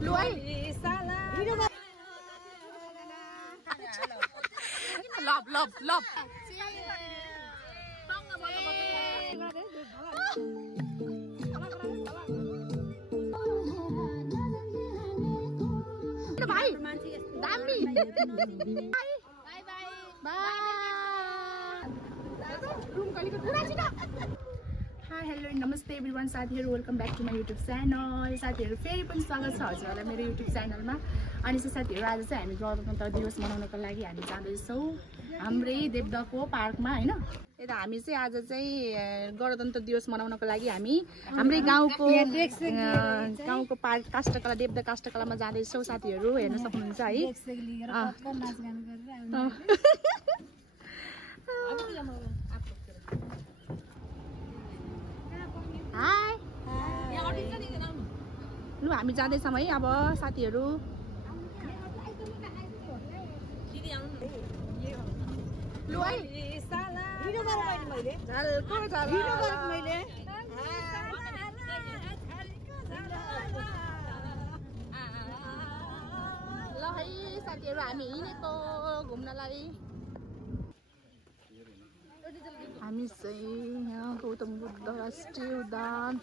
लु है love love love भाइ दामी बाई बाई हाई हेलो नमस्ते एभ्रिवान साथीहरू welcome back to my YouTube channel साथीहरू फेरि पनि स्वागत छ हजुरहरूलाई मेरो युट्युब च्यानलमा अनि चाहिँ साथीहरू आज चाहिँ हामी गणतन्त्र दिवस मनाउनको लागि हामी जाँदैछौँ हाम्रै देवदहको पार्कमा होइन यता हामी चाहिँ आज चाहिँ गणतन्त्र दिवस मनाउनको लागि हामी हाम्रै गाउँको पार्क काष्ठकला देवदह काष्ठकलामा जाँदैछौँ साथीहरू हेर्न सक्नुहुन्छ है हाई लु हामी जाँदैछौँ है अब साथीहरू लु है ल है साथीहरू हामी हिँडेको घुम्नलाई हामी चाहिँ यहाँ गौतम बुद्ध राष्ट्रिय उद्यान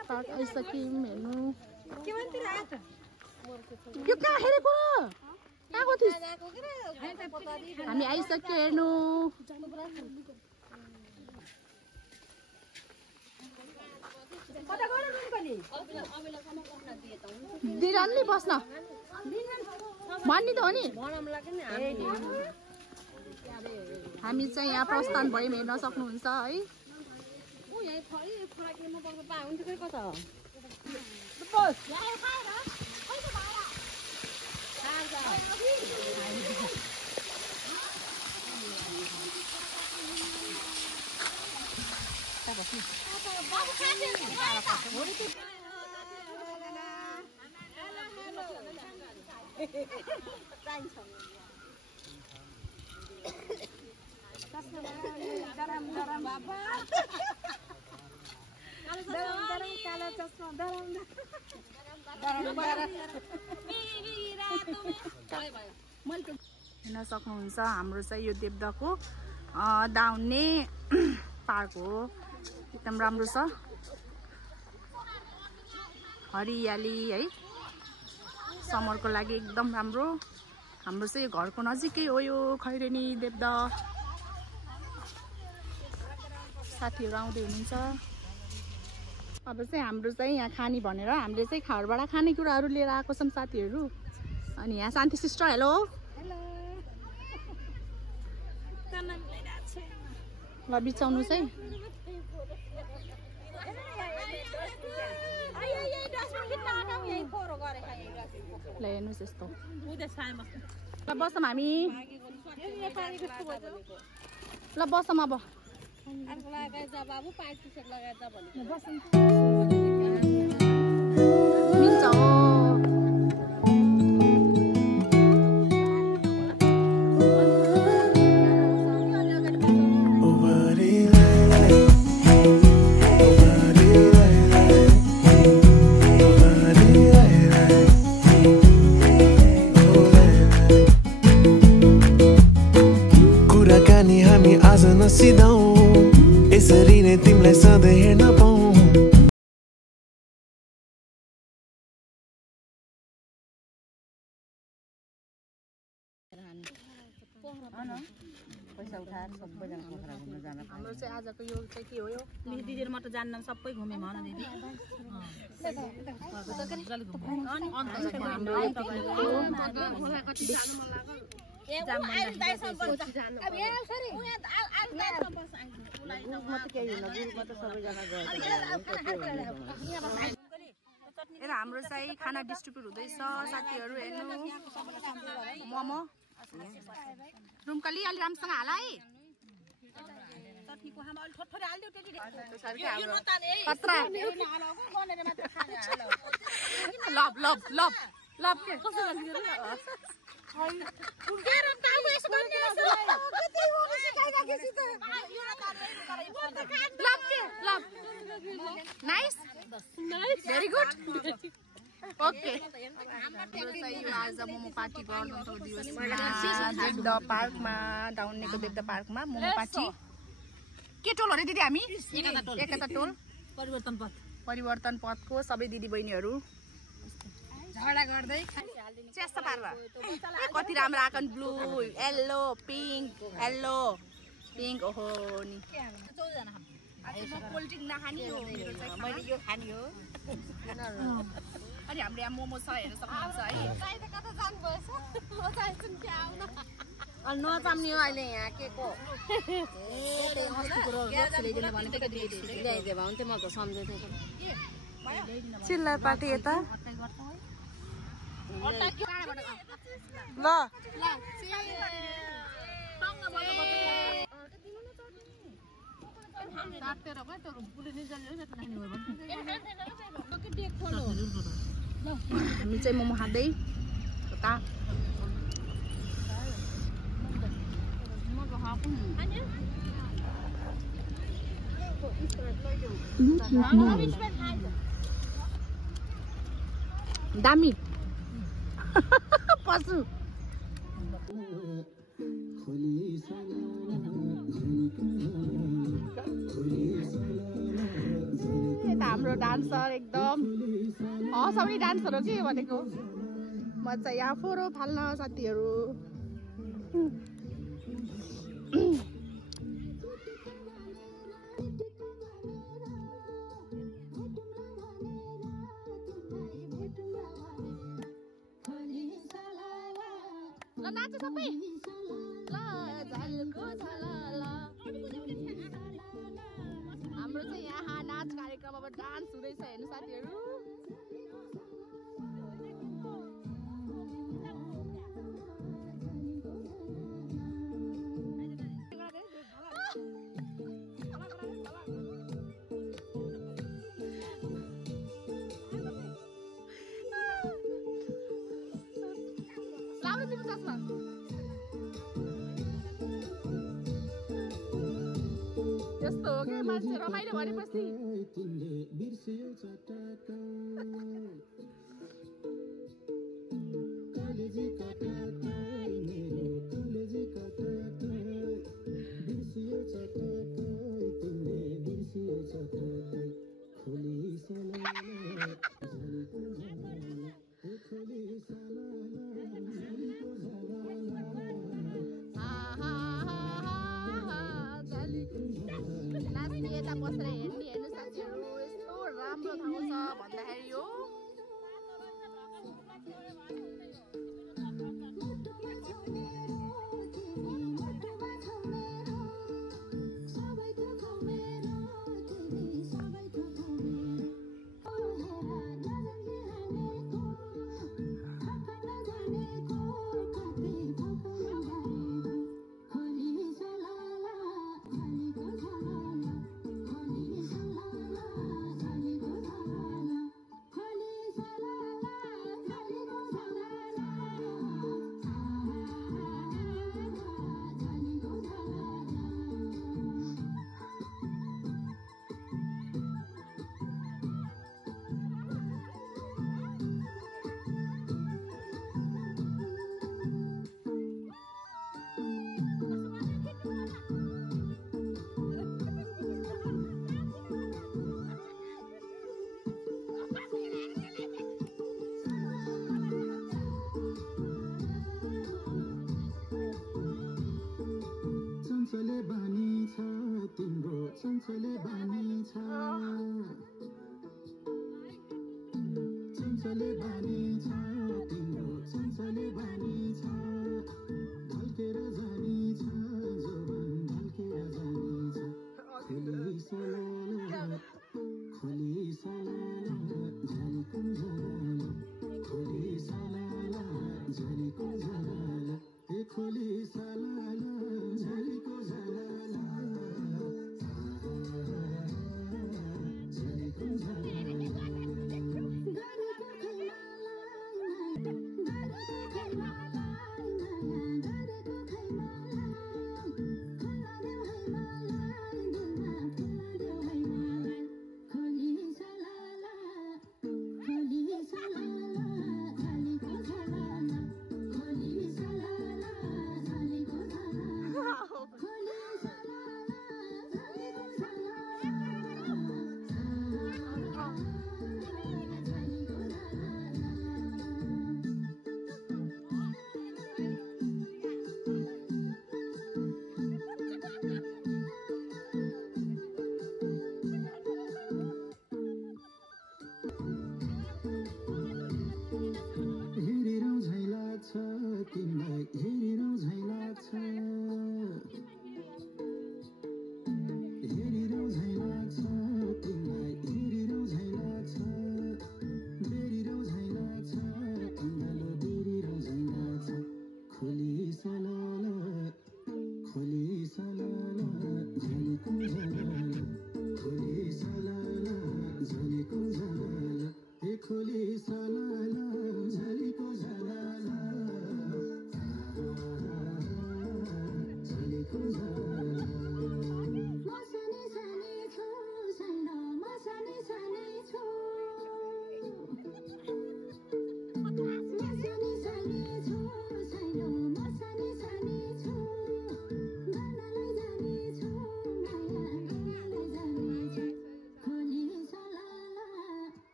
पार्क आइसक्यौँ हेर्नु यो कहाँ हेरेको कहाँको थिइस् हामी आइसक्यो हेर्नु दिरानी बस्न भन्ने त हो नि हामी चाहिँ यहाँ प्रस्थान भयौँ हेर्न सक्नुहुन्छ है हेर्न सक्नुहुन्छ हाम्रो चाहिँ यो देवदहको दाउने पार्क हो एकदम राम्रो छ हरियाली है समरको लागि एकदम राम्रो हाम्रो चाहिँ घरको नजिकै हो यो खैरेनी देवदह साथीहरू आउँदै हुनुहुन्छ अब चाहिँ हाम्रो चाहिँ यहाँ खाने भनेर हामीले चाहिँ खारबाट खानेकुराहरू लिएर आएको छौँ साथीहरू अनि यहाँ शान्ति सिस्टर हेलो ल बिचाउनुहोस् है ल हेर्नुहोस् यस्तो ल बसौँ हामी ल बसौँ अब मिल्छ हो यसरी नै तिमीलाई सधैँ हेर्न पाऊँ पैसा उठाएर सबैजना पोखरा घुम्न जान हाम्रो चाहिँ आजको यो चाहिँ के हो यो दिदीहरु म त जान्नम सबै घुमे भन दिदी हाम्रो चाहिँ खाना डिस्ट्रिब्युट हुँदैछ साथीहरू हेर्नु मोमो रुमकली अलि राम्रोसँग हाल है चटनीको खामा अलि थोरै हाल्दिउ त्यति लभ लभ लभ लभ के कसो love nice very good okay आज मोमो पार्टी गर्नु देख्दा पार्कमा डाउनेको देख्दा पार्कमा मोमो पार्टी के टोल हो रे दिदी हामी एकता टोल परिवर्तन पथको सबै दिदी बहिनीहरू झगडा गर्दै चेष्टा पार्ला कति राम्रो आकन ब्लू येल्लो पिङ्क ओहो नि 14 जना आज म कोल्ड ड्रिंक नखानी हो मेरो चाहिँ मैले यो खानी हो अनि हाम्रो यहाँ मोमो छ हेर्न सक्नुहुन्छ है साइ त कता जानु भएछ म चाहिँ सुन के आउन अनि नचाम्नी हो अहिले यहाँ के को ए त्यो अस्ति कुरो ल्याइदिनु भने त ल्याइदिए भए हुन्थ्यो म त सम्झे थिएँ चिल्ला पार्टी यता ल हामी चाहिँ मोमो खाँदै कता दामी पशु हाम्रो डान्सर एकदम हँसाउने डान्सर हो के भनेको म चाहिँ यहाँ फोरो फाल्न साथीहरू ल नाच सबै ल झल्को झलला हाम्रो चाहिँ यहाँ नाच कार्यक्रम अब डान्स हुँदैछ हेर्नु साथीहरू यस्तो हो कि मान्छे रमाइलो भनेपछि यता बसेर हेर्नु साथीहरू यस्तो राम्रो ठाउँ छ भन्दाखेरि यो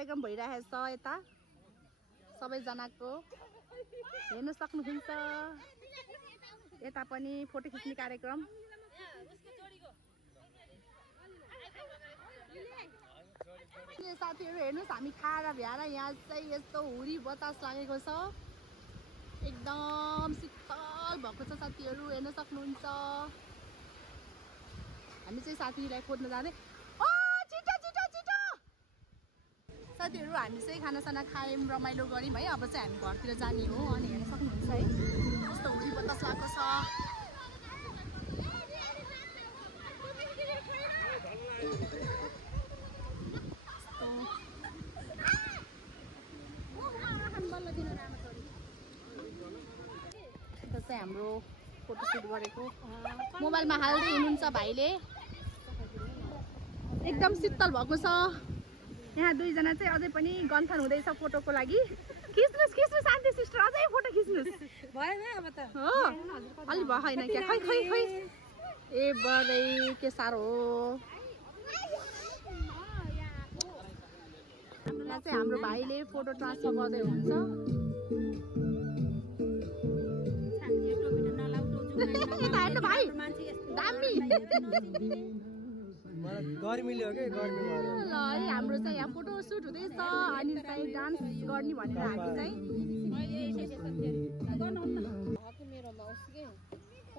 कार्यक्रम भइरहेको छ यता सबैजनाको हेर्न सक्नुहुन्छ। यता पनि फोटो खिच्ने कार्यक्रम। साथीहरू हेर्नुहोस् हामी खाएर भ्याएर यहाँ चाहिँ यस्तो हुरी बतास लागेको छ एकदम शीतल भएको छ साथीहरू हेर्न सक्नुहुन्छ। हामी चाहिँ साथीलाई खोज्न जाँदै साथीहरू हामी चाहिँ खानासाना खायौँ रमाइलो गऱ्यौँ है। अब चाहिँ हामी घरतिर जाने हो अनि हेर्न सक्नुहुन्छ है यस्तो हुरी बतास लागेको छ। यता चाहिँ हाम्रो फोटोसुट गरेको मोबाइलमा हाल्दै हुनुहुन्छ भाइले। एकदम शीतल भएको छ। यहाँ दुईजना चाहिँ अझै पनि गन्थन हुँदैछ फोटोको लागि। खिच्नुहोस् खिच्नुहोस् शान्ति सिस्टर अझै फोटो खिच्नुहोस्। भएन अब त हो अलि भएन क्या खै खै खै ए बरै के साह्रो हो। यहाँ चाहिँ हाम्रो भाइले फोटो ट्रान्सफर गर्दै हुनुहुन्छ। भाइ दामी गर्मीले हो कि गर्मी भएर ल है हाम्रो चाहिँ यहाँ फोटो सुट हुँदैछ अनि चाहिँ डान्स गर्ने भनेर हामी चाहिँ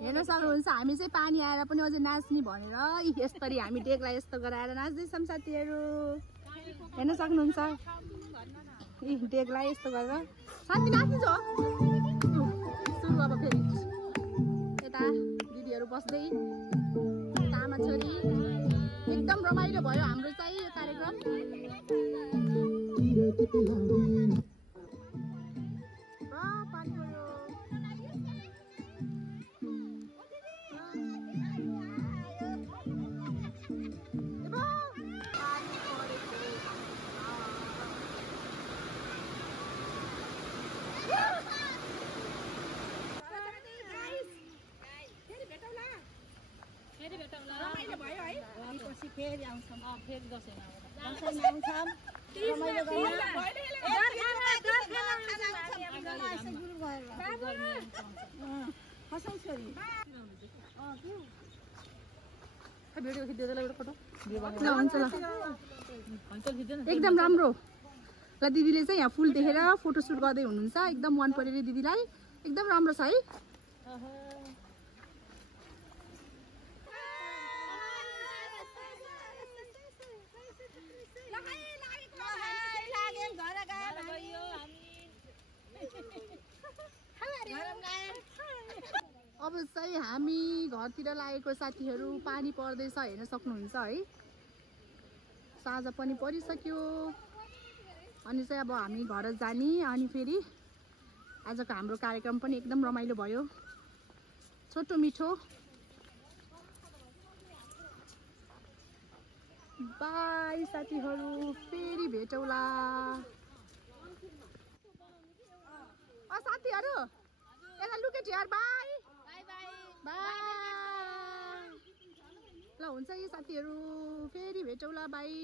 हेर्न सक्नुहुन्छ। हामी चाहिँ पानी आएर पनि अझै नाच्ने भनेर यसरी हामी डेकलाई यस्तो गराएर नाच्दैछौँ साथीहरू हेर्न सक्नुहुन्छ। डेकलाई यस्तो गरेर साथी नाच्नुहुन्छ हो सुरु। अब फेरि यता दिदीहरू बस्दै आमा छोरी एकदम रमाइलो भयो हाम्रो चाहिँ यो कार्यक्रम। पानी पऱ्यो रमाइलो भयो है। पछि फेरि आउँछौँ फेरि दसैँमा आउँछौँ रमाइलो भिडियो खिच्दै फोटो हुन्छ ल एकदम राम्रो ल। दिदीले चाहिँ यहाँ फुल देखेर फोटो सुट गर्दै हुनुहुन्छ एकदम मन पऱ्यो रे दिदीलाई एकदम राम्रो छ है। अब चाहिँ हामी घरतिर लागेको साथीहरू पानी पर्दैछ हेर्न सक्नुहुन्छ है। साँझ पनि परिसक्यो अनि चाहिँ अब हामी घर जाने अनि फेरि आजको हाम्रो कार्यक्रम पनि एकदम रमाइलो भयो छोटो मिठो। बाई साथीहरू फेरि भेटौला। साथीहरू यता लुकेट यार बाई बाई ल हुन्छ है साथीहरू फेरि भेटौला बाई।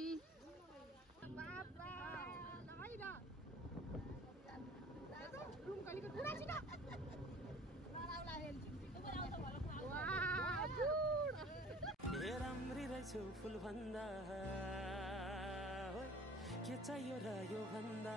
राम्री रहेछु फुल भन्दा के चाहियो र यो भन्दा